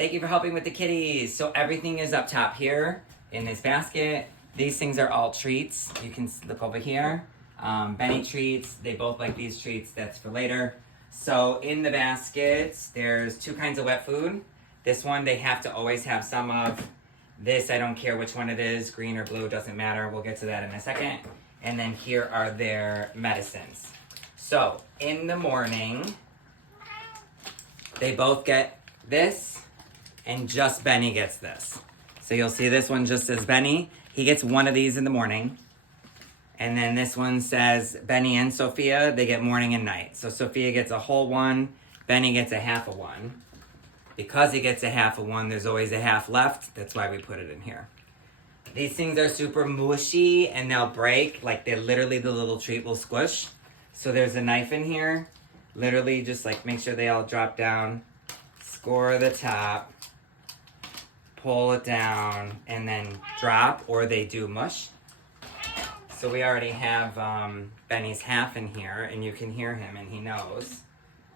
Thank you for helping with the kitties. So everything is up top here in this basket. These things are all treats. You can look over here. Benny treats. They both like these treats. That's for later. So in the basket, there's two kinds of wet food. This one they have to always have some of. This, I don't care which one it is, green or blue, doesn't matter. We'll get to that in a second. And then here are their medicines. So in the morning, they both get this, and just Benny gets this. So you'll see this one just says Benny. He gets one of these in the morning. And then this one says Benny and Sophia, they get morning and night. So Sophia gets a whole one, Benny gets a half of one. Because he gets a half of one, there's always a half left. That's why we put it in here. These things are super mushy and they'll break. Like they're literally the little treat will squish. So there's a knife in here. Literally just like make sure they all drop down. Score the top. Pull it down and then drop or they do mush. So we already have Benny's half in here and you can hear him and he knows.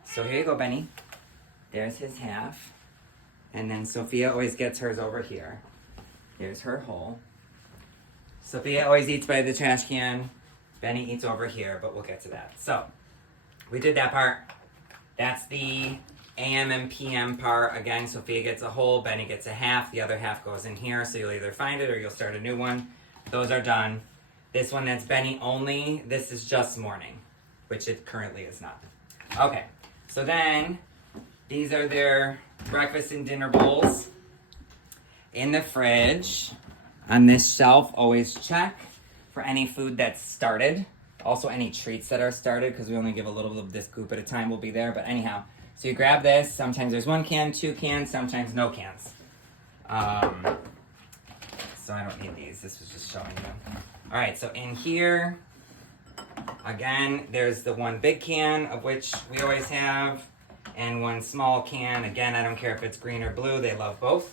So here you go, Benny. There's his half. And then Sophia always gets hers over here. Here's her whole. Sophia always eats by the trash can. Benny eats over here, but we'll get to that. So, we did that part. That's the AM and PM part. Again, Sophia gets a whole, Benny gets a half. The other half goes in here, so you'll either find it or you'll start a new one. Those are done. This one that's Benny only, this is just morning, which it currently is not. Okay, so then these are their breakfast and dinner bowls. In the fridge, on this shelf, always check for any food that's started. Also any treats that are started, because we only give a little bit of this goop at a time will be there. But anyhow, so you grab this. Sometimes there's 1 can, 2 cans, sometimes no cans. So I don't need these. This was just showing you. All right, so in here, again, there's the 1 big can, of which we always have, and 1 small can. Again, I don't care if it's green or blue. They love both.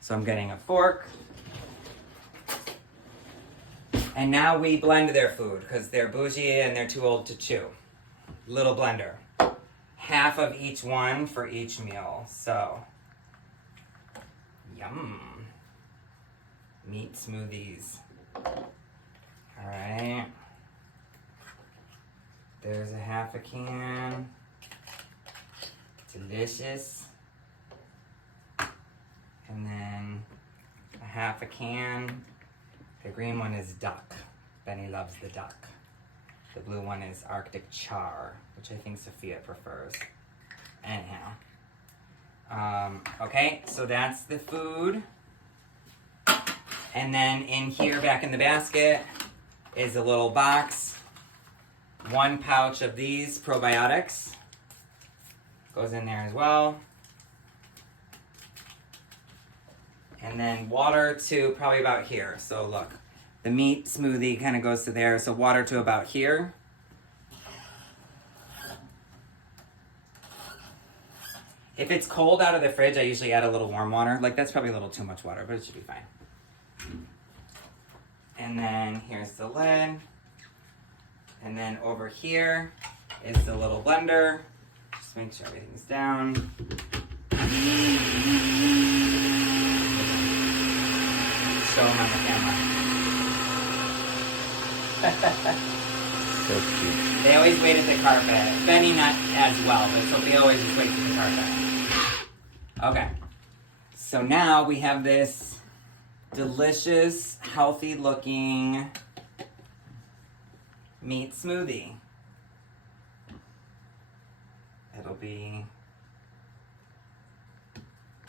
So I'm getting a fork. And now we blend their food because they're bougie and they're too old to chew. Little blender. Half of each one for each meal. So, yum. Meat smoothies. All right. There's a half a can. Delicious. And then a half a can. The green one is duck. Benny loves the duck. The blue one is Arctic char, which I think Sophia prefers. Anyhow. Okay, so that's the food. And then in here, back in the basket, is a little box. 1 pouch of these probiotics. Goes in there as well. And then water to probably about here. So look, the meat smoothie kind of goes to there. So water to about here. If it's cold out of the fridge, I usually add a little warm water. Like that's probably a little too much water, but it should be fine. And then here's the lid. And then over here is the little blender. Just make sure everything's down. Show them on the camera. So cute. They always wait at the carpet. Benny not as well, but Sophia always just waits at the carpet. Okay. So now we have this delicious, healthy looking meat smoothie. It'll be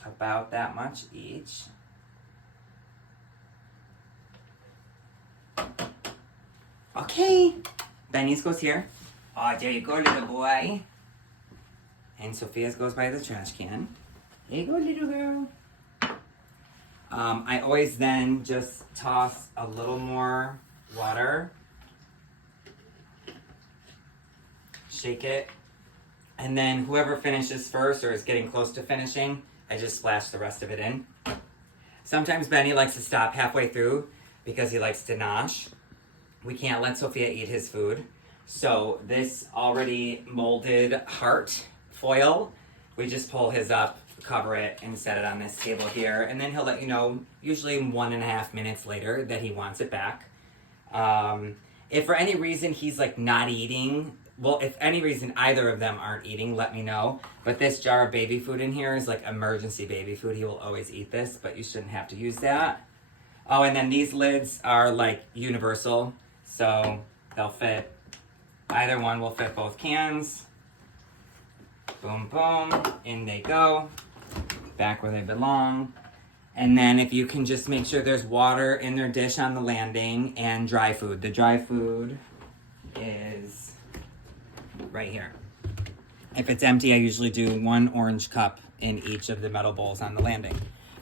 about that much each. Okay, Benny's goes here. Oh, there you go, little boy. And Sophia's goes by the trash can. There you go, little girl. I always then just toss a little more water. Shake it. And then whoever finishes first or is getting close to finishing, I just splash the rest of it in. Sometimes Benny likes to stop halfway through because he likes to nosh. We can't let Sophia eat his food. So this already molded heart foil, we just pull his up cover it and set it on this table here. And then he'll let you know, usually 1.5 minutes later, that he wants it back. If for any reason he's like not eating, well, if any reason either of them aren't eating, let me know. But this jar of baby food in here is like emergency baby food. He will always eat this, but you shouldn't have to use that. Oh, and then these lids are like universal, so they'll fit, either one will fit both cans. Boom, boom, in they go, back where they belong. And then if you can just make sure there's water in their dish on the landing and dry food. The dry food is right here. If it's empty, I usually do 1 orange cup in each of the metal bowls on the landing.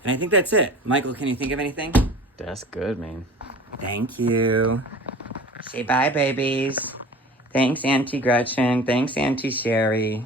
And I think that's it. Michael, can you think of anything? That's good, man. Thank you. Say bye, babies. Thanks, Auntie Gretchen. Thanks, Auntie Sherry.